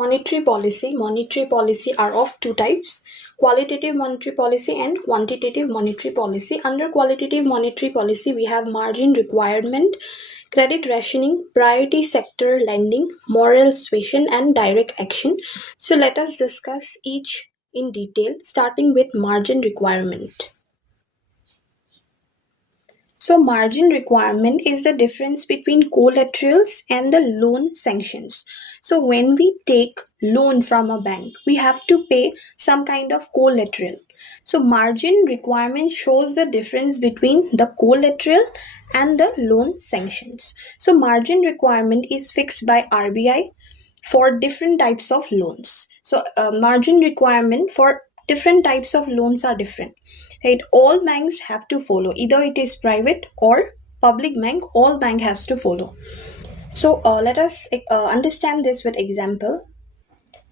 Monetary policy are of two types: qualitative monetary policy and quantitative monetary policy. Under qualitative monetary policy, we have margin requirement, credit rationing, priority sector lending, moral suasion, and direct action. So let us discuss each in detail, starting with margin requirement. So margin requirement is the difference between collaterals and the loan sanctions. So when we take loan from a bank, we have to pay some kind of collateral. So margin requirement shows the difference between the collateral and the loan sanctions. So margin requirement is fixed by RBI for different types of loans. So margin requirement for different types of loans are different, right? All banks have to follow, either it is private or public bank, all bank has to follow. So let us understand this with example.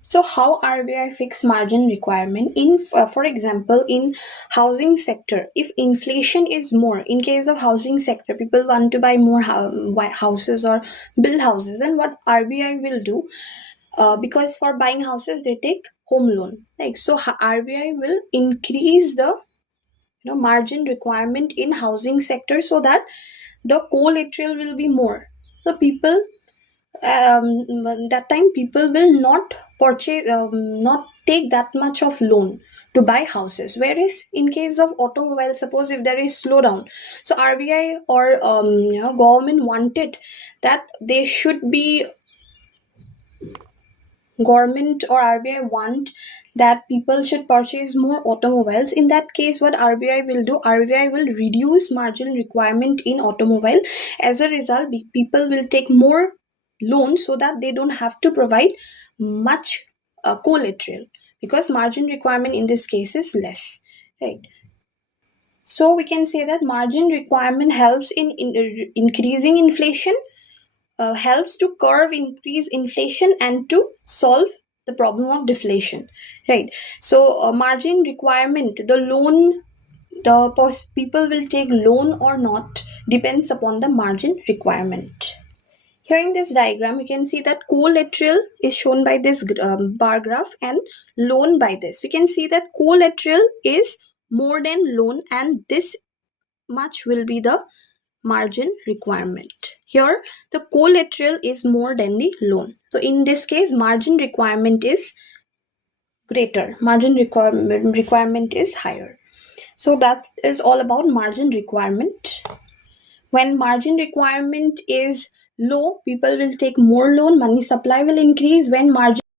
So how RBI fix margin requirement in, for example, in housing sector, if inflation is more, in case of housing sector, people want to buy more houses or build houses, and what RBI will do, because for buying houses they take home loan, like, so RBI will increase the margin requirement in housing sector so that the collateral will be more. So people, that time people will not purchase, not take that much of loan to buy houses. Whereas in case of automobile, suppose if there is slowdown, so RBI or government wanted that they should be, government or RBI want that people should purchase more automobiles. In that case, what RBI will do, RBI will reduce margin requirement in automobile. As a result, people will take more loans so that they don't have to provide much collateral, because margin requirement in this case is less, right? So we can say that margin requirement helps in increasing inflation, helps to curb increase inflation and to solve the problem of deflation, right? So margin requirement, the loan, people will take loan or not depends upon the margin requirement. Here in this diagram, you can see that collateral is shown by this bar graph and loan by this. We can see that collateral is more than loan, and this much will be the margin requirement. Here the collateral is more than the loan, so in this case margin requirement is greater, margin requirement is higher. So that is all about margin requirement. When margin requirement is low, people will take more loan, money supply will increase. When margin